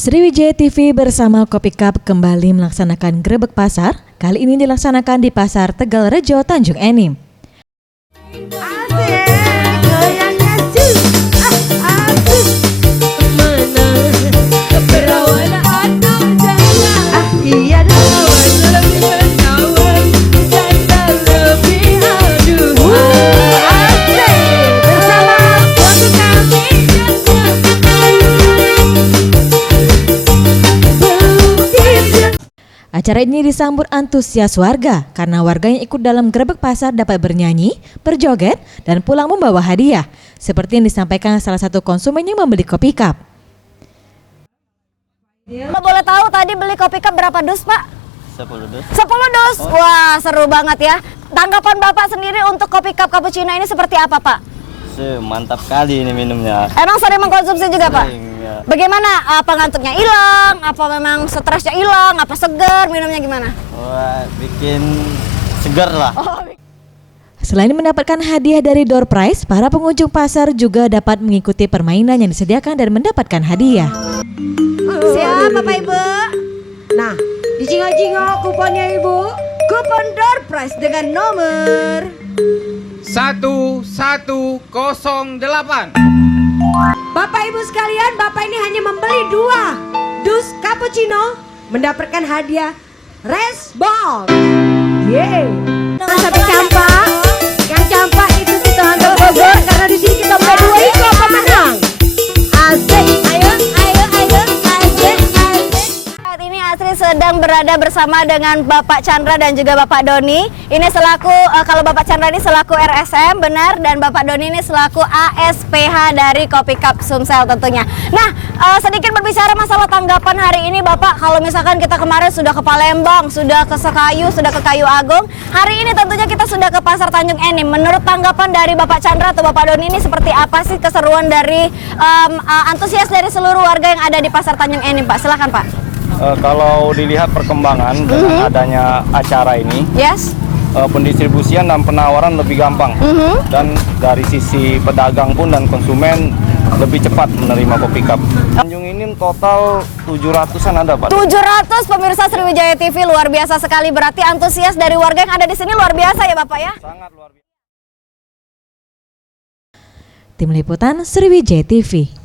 Sriwijaya TV bersama Kopi Cup kembali melaksanakan grebek pasar. Kali ini dilaksanakan di Pasar Tegalrejo, Tanjung Enim. Acara ini disambut antusias warga karena warga yang ikut dalam grebek pasar dapat bernyanyi, berjoget, dan pulang membawa hadiah. Seperti yang disampaikan salah satu konsumen yang membeli Kopi Cup. Pak, boleh tahu tadi beli Kopi Cup berapa dus, Pak? 10 dus. 10 dus? Wah, seru banget ya. Tanggapan Bapak sendiri untuk Kopi Cup cappuccino ini seperti apa, Pak? Mantap kali ini minumnya. Emang sering mengkonsumsi juga, Pak? Sering, ya. Bagaimana? Apa ngantuknya hilang? Apa memang stresnya hilang? Apa segar? Minumnya gimana? Wah, bikin segar lah. Selain mendapatkan hadiah dari door prize, para pengunjung pasar juga dapat mengikuti permainan yang disediakan dan mendapatkan hadiah. Siap, Bapak Ibu? Nah, dijingok-jingok kuponnya Ibu. Kupon door prize dengan nomor 1108. Bapak Ibu sekalian, Bapak ini hanya membeli 2 dus cappuccino mendapatkan hadiah race ball. Yeay. Sampai campak. Yang campak itu kita anggap Bogor karena di sini kita mulai 2 itu apa menang. Asik. Ayo. Saat ini Asri sedang berada bersama dengan Bapak Chandra dan juga Bapak Doni. Ini selaku, kalau Bapak Chandra ini selaku RSM, benar, dan Bapak Doni ini selaku ASPH dari Kopi Cup Sumsel tentunya. Nah, sedikit berbicara masalah tanggapan hari ini Bapak, kalau misalkan kita kemarin sudah ke Palembang, sudah ke Sekayu, sudah ke Kayu Agung, hari ini tentunya kita sudah ke Pasar Tanjung Enim. Menurut tanggapan dari Bapak Chandra atau Bapak Doni ini seperti apa sih keseruan dari antusias dari seluruh warga yang ada di Pasar Tanjung Enim, Pak? Silakan, Pak. Kalau dilihat perkembangan dengan adanya acara ini, Yes. pendistribusian dan penawaran lebih gampang. Dan dari sisi pedagang pun dan konsumen lebih cepat menerima Kopi Cup. Tanjung ini total 700-an ada, Pak. 700 pemirsa Sriwijaya TV, luar biasa sekali. Berarti antusias dari warga yang ada di sini luar biasa ya Bapak ya? Sangat luar biasa. Tim Liputan Sriwijaya TV.